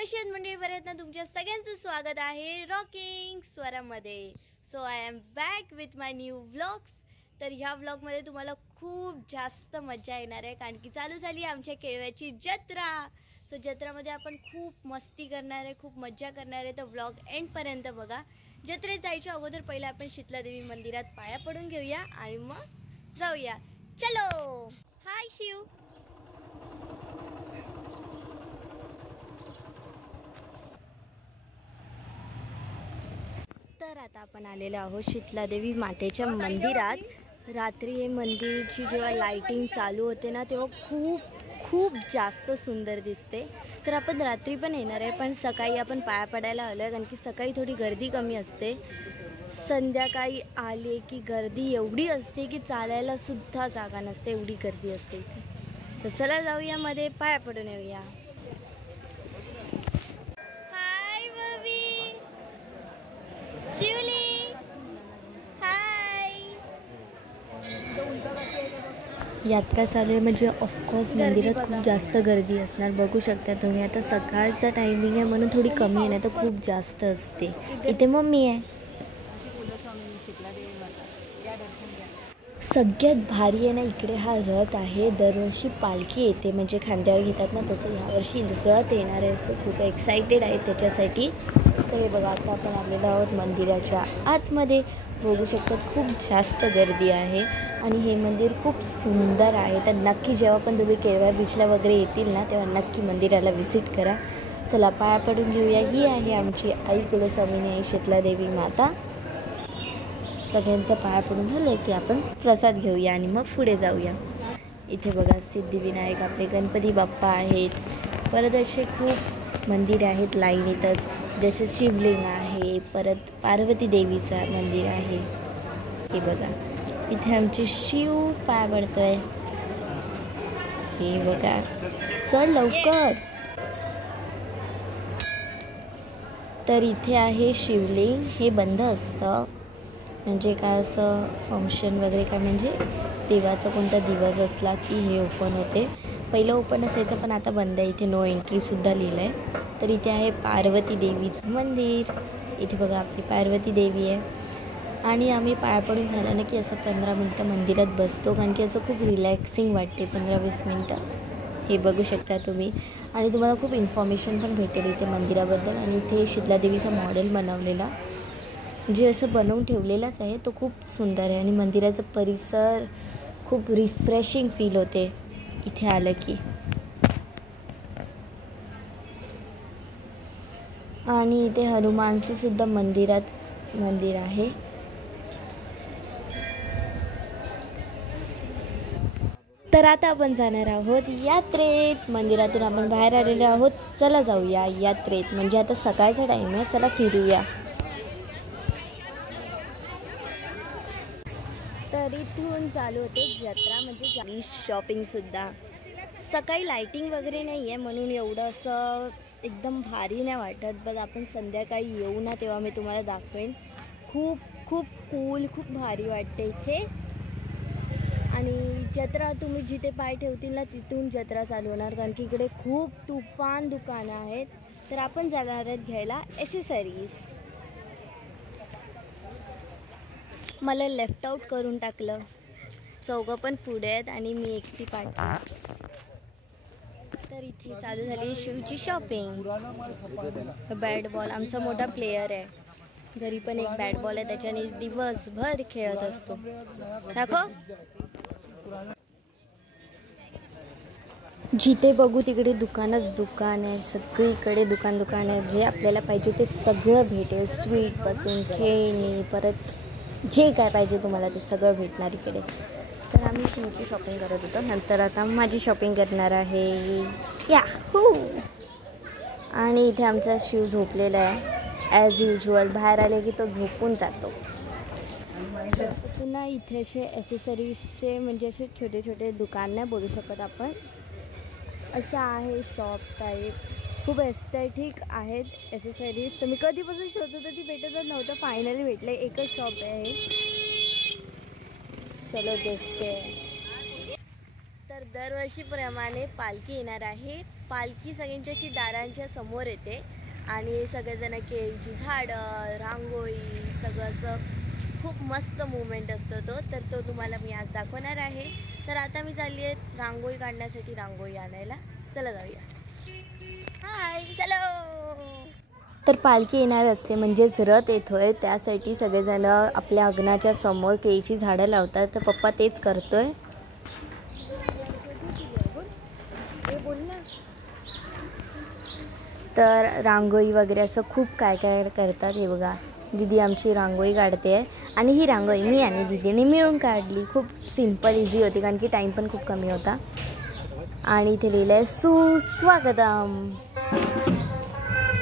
कशी आहेत मंडळी, बरे आहेत ना? तुमच्या सगळ्यांचं स्वागत आहे रॉकिंग स्वरामध्ये. So I am back with my new vlogs. तर ह्या व्लॉगमध्ये तुम्हाला खूप जास्त मजा येणार आहे, कारण की चालू झाली आमच्या केळव्याची जत्रा. सो जत्रामध्ये आपण खूप मस्ती करणार आहे, खूप मजा करणार आहे. तर व्लॉग एंडपर्यंत बघा. जत्रेत जायच्या अगोदर पहिले आपण शीतलादेवी मंदिरात पाया पडून घेऊया आणि मग जाऊया. चलो. हाय शिव. तर आता आपण आलेलो आहोत शीतलादेवी मातेच्या मंदिरात. रात्री हे मंदिरची जेव्हा लाइटिंग चालू होते ना, तेव्हा खूप खूप जास्त सुंदर दिसते. तर आपण रात्री पण येणार आहे, पण सकाळी आपण पाया पडायला आलो आहे, कारण की सकाळी थोडी गर्दी कमी असते. संध्याकाळी आले की गर्दी एवढी असते की चालायला सुद्धा जागा नसते, एवढी गर्दी असते. तर चला जाऊया, मध्ये पाया पडून येऊया. शिवली हाय. यात्रा चालू आहे म्हणजे ऑफकोर्स मंदिरात खूप जास्त गर्दी असणार. बघू शकता तुम्ही. आता सकाळचा टायमिंग आहे म्हणून थोडी कमी आहे, नाही तर खूप जास्त असते. इथे मम्मी आहे. सगळ्यात भारी आहे ना इकडे हा रथ आहे. दरवर्षी पालखी येते, म्हणजे खांद्यावर घेतात ना, तसं यावर्षी रथ येणार आहे. सो खूप एक्सायटेड आहे त्याच्यासाठी. तर हे बघा, आता आपण आलेलो आहोत मंदिराच्या आतमध्ये. बघू शकतात खूप जास्त गर्दी आहे आणि हे मंदिर खूप सुंदर आहे. तर नक्की जेव्हा पण तुम्ही केळव्या बीचला वगैरे येतील ना, तेव्हा नक्की मंदिराला व्हिजिट करा. चला पाया पडून घेऊया. ही आहे आमची आई कुलस्वामिनी शीतलादेवी माता. सगळ्यांचं पाया पडून झालं की आपण प्रसाद घेऊया आणि मग पुढे जाऊया. इथे बघा सिद्धिविनायक, आपले गणपती बाप्पा आहेत. परत असे खूप मंदिर आहेत लाईनीतच, जसे शिवलिंग आहे. परत पार्वती देवीचं मंदिर आहे. हे बघा, इथे आमचे शिव पाया पडतोय. हे बघा, चल लवकर. तर इथे आहे शिवलिंग. हे बंद असतं, म्हणजे काय असं फंक्शन वगैरे काय, म्हणजे देवाचा कोणता दिवस असला की हे ओपन होते. पहिलं ओपन असायचं पण आता बंद आहे. इथे नो एंट्रीसुद्धा लिहिलं आहे. तर इथे आहे पार्वती देवीचं मंदिर. इथे बघा आपली पार्वती देवी आहे. आणि आम्ही पाया पडून झालं ना की असं 15 मिनटं मंदिरात बसतो, कारण की असं खूप रिलॅक्सिंग वाटते 15-20 मिनटं. हे बघू शकता तुम्ही. आणि तुम्हाला खूप इन्फॉर्मेशन पण भेटेल इथे मंदिराबद्दल. आणि इथे शीतलादेवीचा मॉडेल बनवलेला, जे असं बनवून ठेवलेलाच आहे, तो खूप सुंदर आहे. आणि मंदिराचा परिसर खूप रिफ्रेशिंग फील होते इथे आलं की. आणि इथे हनुमानचं सुद्धा मंदिर आहे. तर आता आपण जाणार आहोत यात्रेत. मंदिरातून आपण बाहेर आलेलो आहोत. चला जाऊया यात्रेत, म्हणजे आता सकाळचा टाईम आहे. चला फिरूया. तर इथून चालू होते जत्रा, म्हणजे शॉपिंगसुद्धा. सकाळी लाईटिंग वगैरे नाही आहे म्हणून एवढं असं एकदम भारी नाही वाटत. बट आपण संध्याकाळी येऊ ना, तेव्हा मी तुम्हाला दाखवेन. खूप खूप कूल, खूप भारी वाटते इथे. आणि जत्रा तुम्ही जिथे पाय ठेवतील ना, तिथून जत्रा चालू होणार, कारण की इकडे खूप तुफान दुकानं आहेत. तर आपण जाणार आहेत घ्यायला ॲसेसरीज. मला लेफ्ट आउट करून टाकलं. चौघं पण पुढे आहेत आणि मी एकटी पाठी. तर इथे चालू झाली शिवची शॉपिंग. बॅट बॉल, आमचा मोठा प्लेयर आहे. घरी पण एक बॅट बॉल आहे, त्याच्याने दिवसभर खेळत असतो. दाखव. जिथे बघू तिकडे दुकानच दुकान आहे. सगळीकडे दुकान आहे. जे आपल्याला पाहिजे ते सगळं भेटेल. स्वीटपासून खेळणी, परत जे काय पाहिजे तुम्हाला ते सगळं भेटणार इकडे. तर आम्ही शिवची शॉपिंग करत होतो. नंतर आता माझी शॉपिंग करणार आहे. आणि इथे आमचा शिव झोपलेला आहे. ॲज युज्युअल बाहेर आले की तो झोपून जातो. पुन्हा इथे असे ॲसेसरीजचे, म्हणजे असे छोटे छोटे दुकान नाही बोलू शकत आपण, असं आहे शॉप टाईप. खूप एस्थेटिक आहेत ॲसेसरीज. तर मी कधीपासून शोधत होती, ती भेटतच नव्हतं. फायनली भेटलं. एकच शॉप आहे. चलो देखते. तर दरवर्षीप्रमाणे पालखी येणार आहे पालखी सगळ्यांच्या अशी दारांच्या समोर येते आणि सगळेजण केळीची झाडं, रांगोळी, सगळं असं खूप मस्त मुवमेंट असतो तो तुम्हाला मी आज दाखवणार आहे. तर आता मी चालली आहे रांगोळी काढण्यासाठी रांगोळी आणायला. चला जाऊया. हाय, चलो. तर पालखी येणार असते म्हणजेच रथ येतोय, त्यासाठी सगळेजण आपल्या अंगणाच्या समोर केळीची झाडं लावतात. तर पप्पा तेच करतोय. तर रांगोळी वगैरे असं खूप काय काय करतात. हे बघा, दीदी आमची रांगोळी काढते आहे आणि ही रांगोळी मी आणि दीदीने मिळून काढली. खूप सिंपल इझी होती कारण की टाईम पण खूप कमी होता. आणि इथे लिहिलं आहे सुस्वागतम.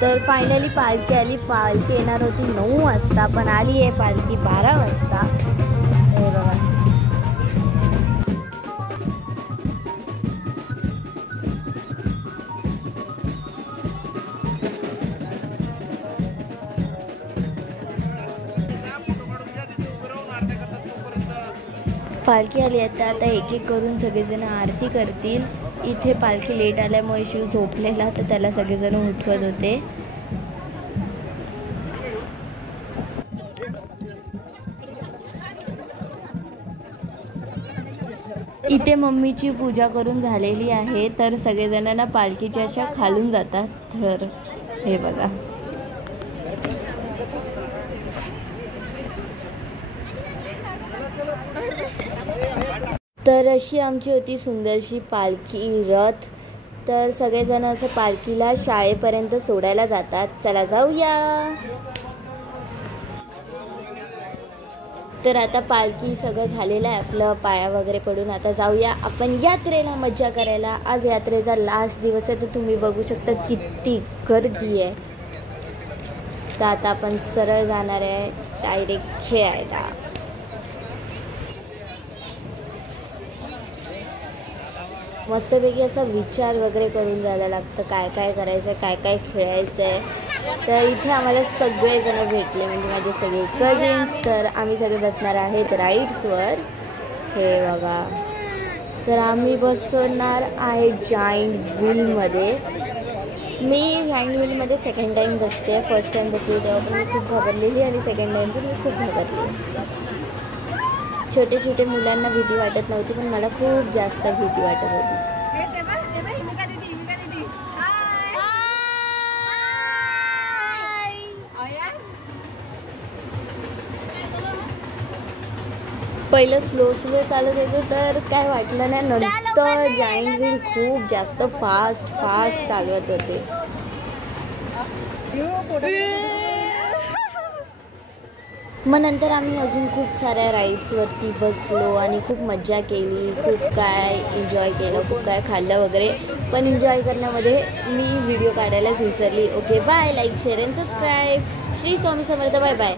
तर फायनली पालखी आली. पालखी येणार होती 9 वाजता पण आली आहे पालखी 12 वाजता. हे बघा, पालखी आली आहे. आता एक एक करून सगळेजण आरती करतील. इथे पालखी लेट आल्यामुळे शिव झोपलेला, तर त्याला सगळेजण उठवत होते. इथे मम्मीची पूजा करून झालेली आहे. तर सगळेजणांना पालखीच्या अशा खालून जातात. तर हे बघा, तर अशी आमची होती सुंदरशी पालखी रथ. तर सगळेजण असं पालखीला शाळेपर्यंत सोडायला जातात. चला जाऊया. तर आता पालखी सगळं झालेलं आहे आपलं, पाया वगैरे पडून आता जाऊया आपण यात्रेला मज्जा करायला. आज यात्रेचा लास्ट दिवस आहे, तर तुम्ही बघू शकता किती गर्दी आहे. तर आता आपण सरळ जाणार आहे डायरेक्ट खेळायला. मस्तपैकी असा विचार वगैरे करून जायला लागतं, काय काय करायचं आहे, काय काय खेळायचं आहे. तर इथे आम्हाला सगळेजण भेटले, म्हणजे माझे सगळे कझिन्स. तर आम्ही सगळे बसणार आहेत राईड्सवर. हे बघा, तर आम्ही बसणार आहे जायंट व्हीलमध्ये. मी जायंट व्हीलमध्ये सेकंड टाईम बसते. फर्स्ट टाईम बसली तेव्हा पण मी खूप घाबरलेली आणि सेकंड टाईम पण मी खूप घाबरली. छोटे छोटे मुलांना भीती वाटत नव्हती, पण मला खूप जास्त भीती वाटत होती. पहिलं स्लो स्लो चालत होतं तर काय वाटलं नाही. नंतर जायंट व्हील खूप जास्त फास्ट चालवत होते. मग नंतर आम्ही अजून खूप साऱ्या राईड्सवरती बसलो आणि खूप मज्जा केली. खूप काय एन्जॉय केलं, खूप काय खाल्लं वगैरे. पण एन्जॉय करण्यामध्ये मी व्हिडिओ काढायलाच विसरली. Okay, bye. Like, share and subscribe. Shri Swami Samarth. Bye bye.